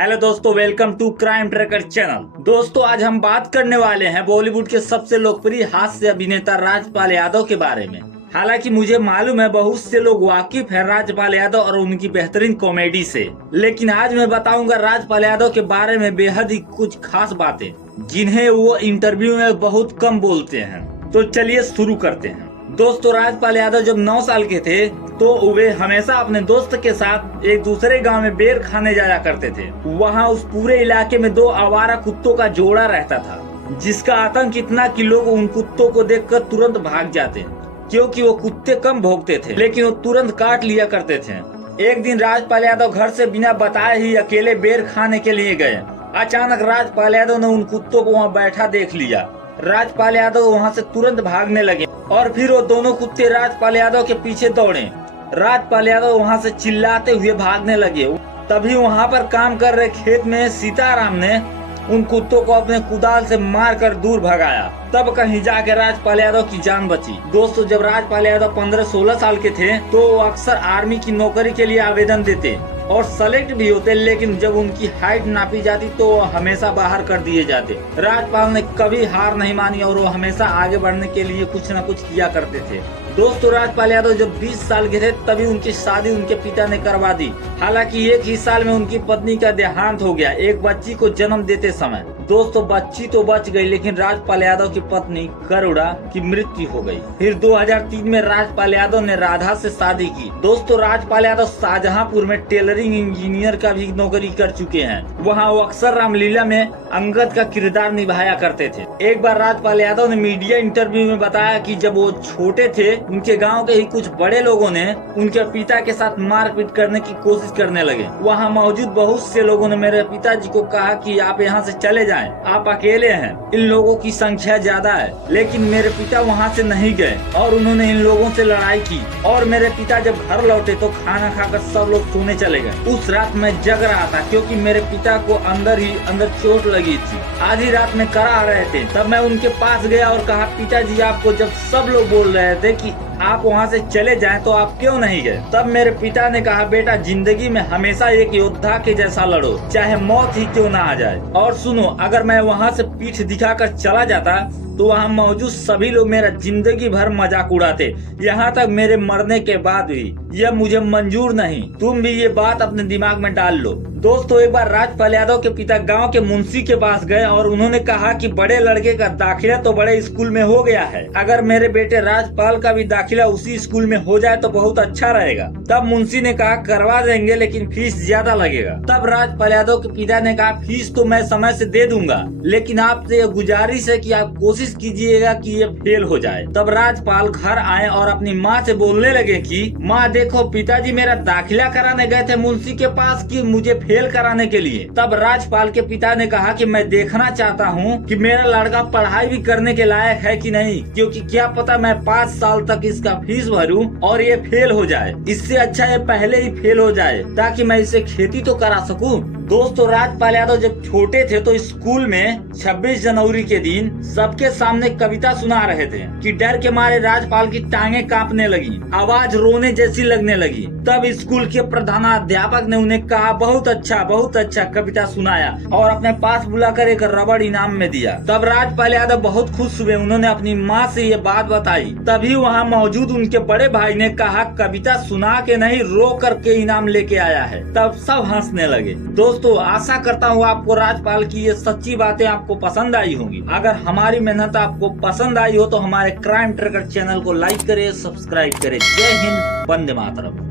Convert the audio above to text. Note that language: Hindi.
हेलो दोस्तों, welcome to crime tracker channel. दोस्तों, आज हम बात करने वाले हैं बॉलीवुड के सबसे लोकप्रिय हास्य अभिनेता राजपाल यादव के बारे में। हालांकि मुझे मालूम है बहुत से लोग वाकिफ हैं राजपाल यादव और उनकी बेहतरीन कॉमेडी से, लेकिन आज मैं बताऊंगा राजपाल यादव के बारे में बेहद ही कुछ खास बातें जिन्हें वो इंटरव्यू में बहुत कम बोलते हैं। तो चलिए शुरू करते हैं। दोस्तों, राजपाल यादव जब 9 साल के थे तो वे हमेशा अपने दोस्त के साथ एक दूसरे गांव में बेर खाने जाया करते थे। वहां उस पूरे इलाके में 2 आवारा कुत्तों का जोड़ा रहता था, जिसका आतंक इतना कि लोग उन कुत्तों को देखकर तुरंत भाग जाते, क्योंकि वो कुत्ते कम भौंकते थे लेकिन वो तुरंत काट लिया करते थे। एक दिन राजपाल यादव घर से बिना बताए ही अकेले बेर खाने के लिए गए। अचानक राजपाल यादव ने उन कुत्तों को वहाँ बैठा देख लिया। राजपाल यादव वहाँ से तुरंत भागने लगे और फिर वो दोनों कुत्ते राजपाल यादव के पीछे दौड़े। राजपाल यादव वहाँ से चिल्लाते हुए भागने लगे। तभी वहाँ पर काम कर रहे खेत में सीताराम ने उन कुत्तों को अपने कुदाल से मारकर दूर भगाया। तब कहीं जाके राजपाल यादव की जान बची। दोस्तों, जब राजपाल यादव 15-16 साल के थे तो वो अक्सर आर्मी की नौकरी के लिए आवेदन देते और सेलेक्ट भी होते, लेकिन जब उनकी हाइट नापी जाती तो वो हमेशा बाहर कर दिए जाते। राजपाल ने कभी हार नहीं मानी और वो हमेशा आगे बढ़ने के लिए कुछ न कुछ किया करते थे। दोस्तों, राजपाल यादव जब 20 साल के थे तभी उनकी शादी उनके पिता ने करवा दी। हालांकि एक ही साल में उनकी पत्नी का देहांत हो गया, एक बच्ची को जन्म देते समय। दोस्तों, बच्ची तो बच गई लेकिन राजपाल यादव की पत्नी करुणा की मृत्यु हो गई। फिर 2003 में राजपाल यादव ने राधा से शादी की। दोस्तों, राजपाल यादव शाहजहांपुर में टेलरिंग इंजीनियर का भी नौकरी कर चुके हैं। वहाँ वो अक्सर रामलीला में अंगद का किरदार निभाया करते थे। एक बार राजपाल यादव ने मीडिया इंटरव्यू में बताया कि जब वो छोटे थे उनके गांव के ही कुछ बड़े लोगों ने उनके पिता के साथ मारपीट करने की कोशिश करने लगे। वहाँ मौजूद बहुत से लोगों ने मेरे पिताजी को कहा कि आप यहाँ से चले जाएं, आप अकेले हैं, इन लोगों की संख्या ज्यादा है। लेकिन मेरे पिता वहाँ से नहीं गए और उन्होंने इन लोगों से लड़ाई की और मेरे पिता जब घर लौटे तो खाना खाकर सब लोग सोने चले गए। उस रात मैं जग रहा था क्योंकि मेरे पिता को अंदर ही अंदर चोट लगी थी। आधी रात में करा रहे थे। तब मैं उनके पास गया और कहा, पिताजी आपको जब सब लोग बोल रहे थे कि आप वहाँ से चले जाएं तो आप क्यों नहीं गए? तब मेरे पिता ने कहा, बेटा जिंदगी में हमेशा एक योद्धा के जैसा लड़ो, चाहे मौत ही क्यों ना आ जाए। और सुनो, अगर मैं वहाँ से पीठ दिखाकर चला जाता तो वहाँ मौजूद सभी लोग मेरा जिंदगी भर मजाक उड़ाते, यहाँ तक मेरे मरने के बाद भी। यह मुझे मंजूर नहीं, तुम भी ये बात अपने दिमाग में डाल लो। दोस्तों, एक बार राजपाल यादव के पिता गांव के मुंशी के पास गए और उन्होंने कहा कि बड़े लड़के का दाखिला तो बड़े स्कूल में हो गया है, अगर मेरे बेटे राजपाल का भी दाखिला उसी स्कूल में हो जाए तो बहुत अच्छा रहेगा। तब मुंशी ने कहा, करवा देंगे लेकिन फीस ज्यादा लगेगा। तब राजपाल यादव के पिता ने कहा, फीस तो मैं समय से दे दूंगा, लेकिन आपसे गुजारिश है कि आप कोशिश कीजिएगा कि ये फेल हो जाए। तब राजपाल घर आए और अपनी माँ से बोलने लगे कि माँ देखो, पिताजी मेरा दाखिला कराने गए थे मुंशी के पास कि मुझे फेल कराने के लिए। तब राजपाल के पिता ने कहा कि मैं देखना चाहता हूँ कि मेरा लड़का पढ़ाई भी करने के लायक है कि नहीं, क्योंकि क्या पता मैं 5 साल तक इसका फीस भरूं और ये फेल हो जाए। इससे अच्छा ये पहले ही फेल हो जाए ताकि मैं इसे खेती तो करा सकूं। दोस्तों, राजपाल यादव जब छोटे थे तो स्कूल में 26 जनवरी के दिन सबके सामने कविता सुना रहे थे कि डर के मारे राजपाल की टांगे कांपने लगी, आवाज रोने जैसी लगने लगी। तब स्कूल के प्रधानाध्यापक ने उन्हें कहा, बहुत अच्छा कविता सुनाया और अपने पास बुलाकर एक रबड़ इनाम में दिया। तब राजपाल यादव बहुत खुश हुए। उन्होंने अपनी माँ से ये बात बताई। तभी वहाँ मौजूद उनके बड़े भाई ने कहा, कविता सुना के नहीं, रो करके इनाम लेके आया है। तब सब हंसने लगे। दोस्तों, आशा करता हूँ आपको राजपाल की ये सच्ची बातें आपको पसंद आई होंगी। अगर हमारी मेहनत आपको पसंद आई हो तो हमारे क्राइम ट्रैकर चैनल को लाइक करें, सब्सक्राइब करें। जय हिंद, वंदे मातरम।